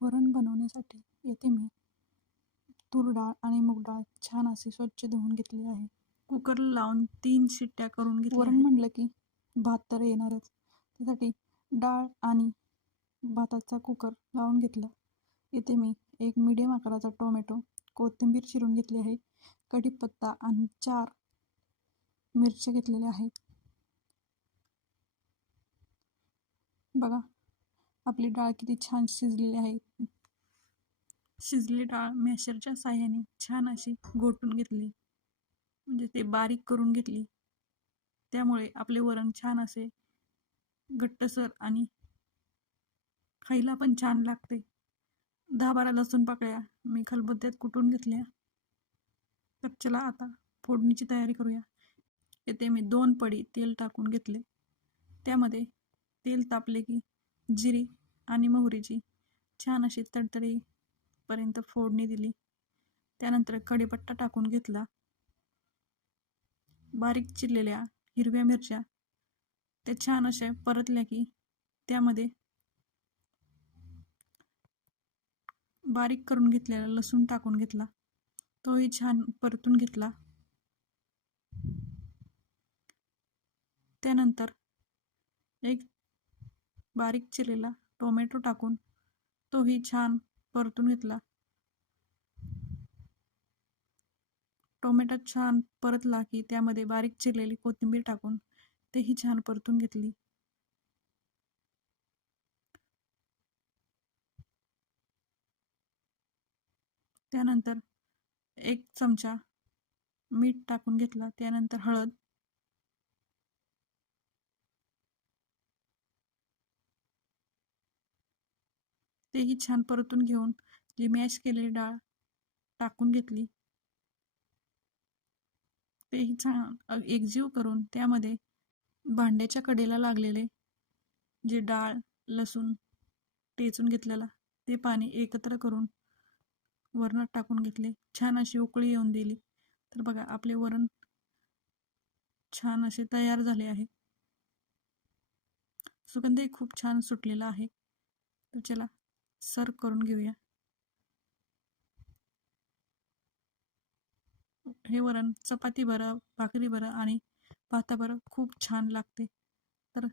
वरण बनवण्यासाठी येथे मी तूर डाळ आणि मूग डाळ छान असे स्वच्छ धुवून घेतले आहे. कुकर लावून तीन शिट्ट्या करून घेतल्या वरण म्हणलं की भात तर येणारच. त्यासाठी डाळ आणि भाताचा कुकर लावून घेतला. इथे मी एक मीडियम आकाराचा टोमॅटो कोथिंबीर चिरून घेतली आहे. कढीपत्ता आणि चार मिरच्या घेतलेल्या आहेत. बघा आपली डाळ किती छान शिजलेली आहे. शिजलेली डाळ मॅशरच्या साह्याने छान अशी घोटून घेतली. म्हणजे ते बारीक करून घेतली. त्यामुळे आपले वरण छान असे घट्टसर आणि खायला पण छान लागते. दहा बारा लसूण पाकळ्या मी खलबत्त्यात कुटून घेतल्या. तर चला आता फोडणीची तयारी करूया. येथे मी दोन पडी तेल टाकून घेतले. त्यामध्ये तेल तापले की जिरी आणि मोहरीची छान अशी तडतडीपर्यंत फोडणी दिली. त्यानंतर कढीपत्ता टाकून घेतला. बारीक चिरलेल्या हिरव्या मिरच्या त्या छान अशा परतल्या की त्यामध्ये बारीक करून घेतलेला लसूण टाकून घेतला. तोही छान परतून घेतला. त्यानंतर एक बारीक चिरलेला टोमॅटो टाकून तोही छान परतून घेतला. टोमॅटो छान परतला की त्यामध्ये बारीक चिरलेली कोथिंबीर टाकून तेही छान परतून घेतली. त्यानंतर एक चमचा मीठ टाकून घेतला. त्यानंतर हळद तेही छान परतून घेऊन जी मॅश केलेली डाळ टाकून घेतली. तेही छान एकजीव करून त्यामध्ये भांड्याच्या कडेला लागलेले जे डाळ लसूण टेचून घेतलेला ते पाणी एकत्र करून वरणात टाकून घेतले. छान अशी उकळी येऊन दिली. तर बघा आपले वरण छान असे तयार झाले आहे. सुगंधही खूप छान सुटलेला आहे. तर चला सर्व करून घेऊया. हे वरण चपाती बरं भाकरी बरं आणि भाता बरं खूप छान लागते. तर